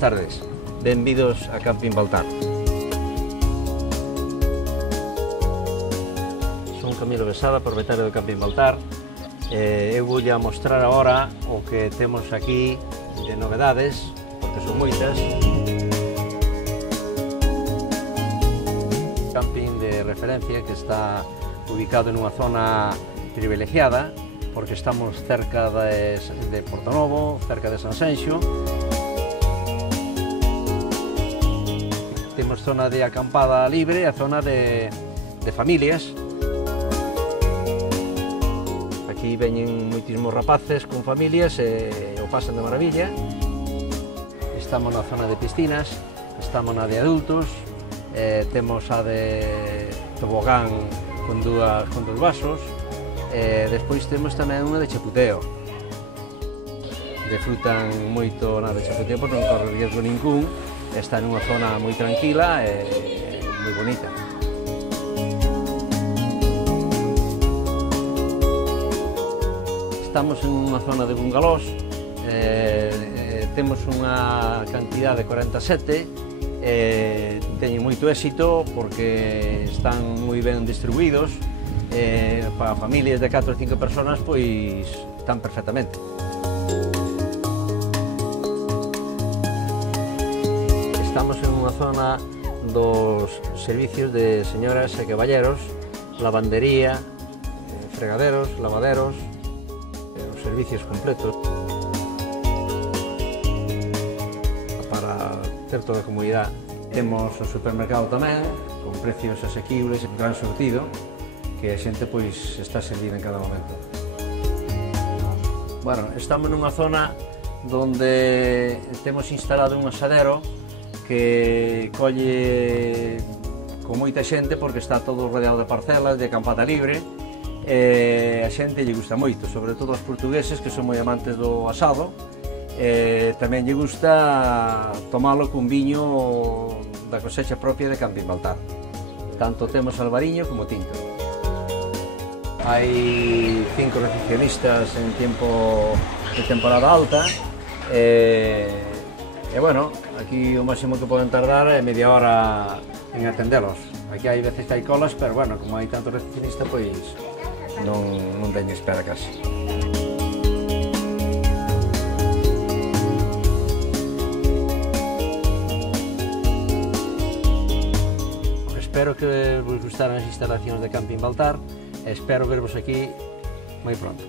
tardes, benvidos a Camping Baltar. Son Camilo Besada, propietario do Camping Baltar. Eu vou a mostrar agora o que temos aquí de novedades, porque son moitas. Camping de referencia que está ubicado nunha zona privilegiada, porque estamos cerca de Portonovo, cerca de Sanxenxo. Temos zona de acampada libre e zona de familias. Aquí veñen moitísimos rapaces con familias e o pasan de maravilla. Estamos na zona de piscinas, estamos na de adultos, temos a de tobogán con dos vasos, despois temos tamén unha de chaputeo. Disfrutan moito na de chaputeo porque non corre riesgo ningún, está nunha zona moi tranquila e moi bonita. Estamos en unha zona de bungalós, temos unha cantidad de 47, teñen moito éxito porque están moi ben distribuídos, para familias de 4 ou 5 personas pois están perfectamente. Estamos en unha zona dos servicios de señoras e caballeros, lavandería, fregaderos, lavaderos, os servicios completos para ter toda a comunidade. Temos o supermercado tamén, con precios asequibles e gran surtido, que a xente pois está servida en cada momento. Bueno, estamos nunha zona onde temos instalado un asadero que colle con moita xente porque está todo rodeado de parcelas, de acampada libre, e a xente lle gusta moito, sobre todo os portugueses que son moi amantes do asado, e tamén lle gusta tomalo cun viño da cosecha propia de Camping Baltar. Tanto temos albariño como tinto. Hai 5 recepcionistas en tiempo de temporada alta e bueno, aquí o máximo que poden tardar é media hora en atendelos. Aquí hai veces que hai colas, pero bueno, como hai tanto recepcionista, pois non teño espera casi. Espero que vos gustaran as instalacións de Camping Baltar e espero vervos aquí moi pronto.